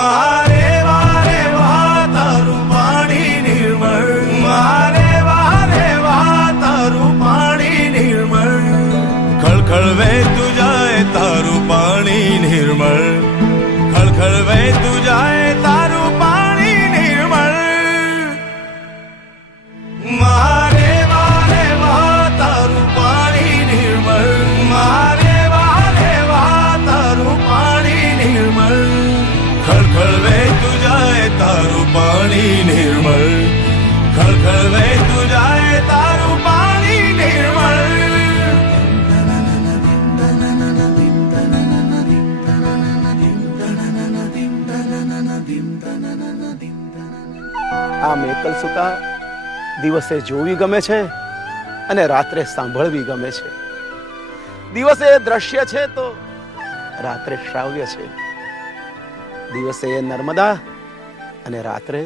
મારે વારે વાહ તારું પાણી નિર્મળ, મારે વારે વાહ તારું પાણી નિર્મળ, ખળખળ વહેતું જાય તારું પાણી નિર્મળ, ખળખળ વહેતું જાય તારું પાણી નિર્મળ. મારે વારે વાહ તારું પાણી નિર્મળ, મારે વારે વાહ તારું પાણી નિર્મળ, ખળખળ વહેતું જાય તારું પાણી નિર્મળ, ખળખળ વહેતું જાય તારું પાણી નિર્મળ. આ મેકલ સુતા દિવસે જોવી ગમે છે અને રાત્રે સાંભળવી ગમે છે. દિવસે એ દ્રશ્ય છે તો રાત્રે શ્રાવ્ય છે. દિવસે એ નર્મદા અને રાત્રે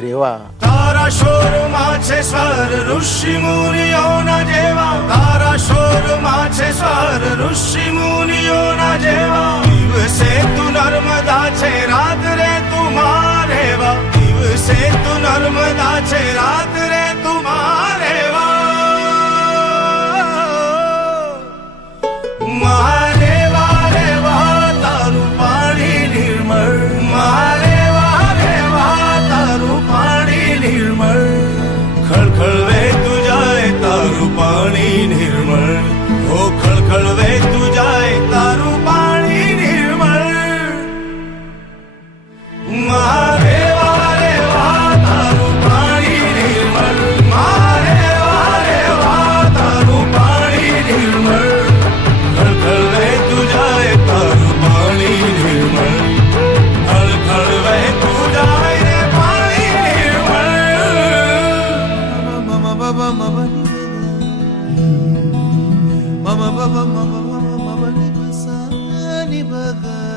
રેવા. તારા શોરમાં છે સ્વર ઋષિ મુનિઓના જેવા, તારા શોરમાં છે સ્વર ઋષિ મુનિઓના જેવા, દિવસે તું નર્મદા છે રાત્રે તું મારેવા, દિવસે તું નર્મદા છે રાત્રે તું મારેવા. મારે વારે વાહ તારું પાણી નિર્મળ, મારે વારે વાહ તારું પાણી નિર્મળ, ખળખળ વહેતું જાય તારું પાણી નિર્મળ, ઓ ખળખળ વહેતું જાય તારું પાણી નિર્મળ. મારે વારે વાહ તારું પાણી નિર્મળ, મારે વારે વાહ તારું પાણી નિર્મળ, ખળખળ વહેતું જાય તારું પાણી નિર્મળ, ખળખળ વહેતું જાય રે પાણી નિર્મળ. મમ બાબા મમ મમ બાબા મમ મમ મમ ની બસા ની બગા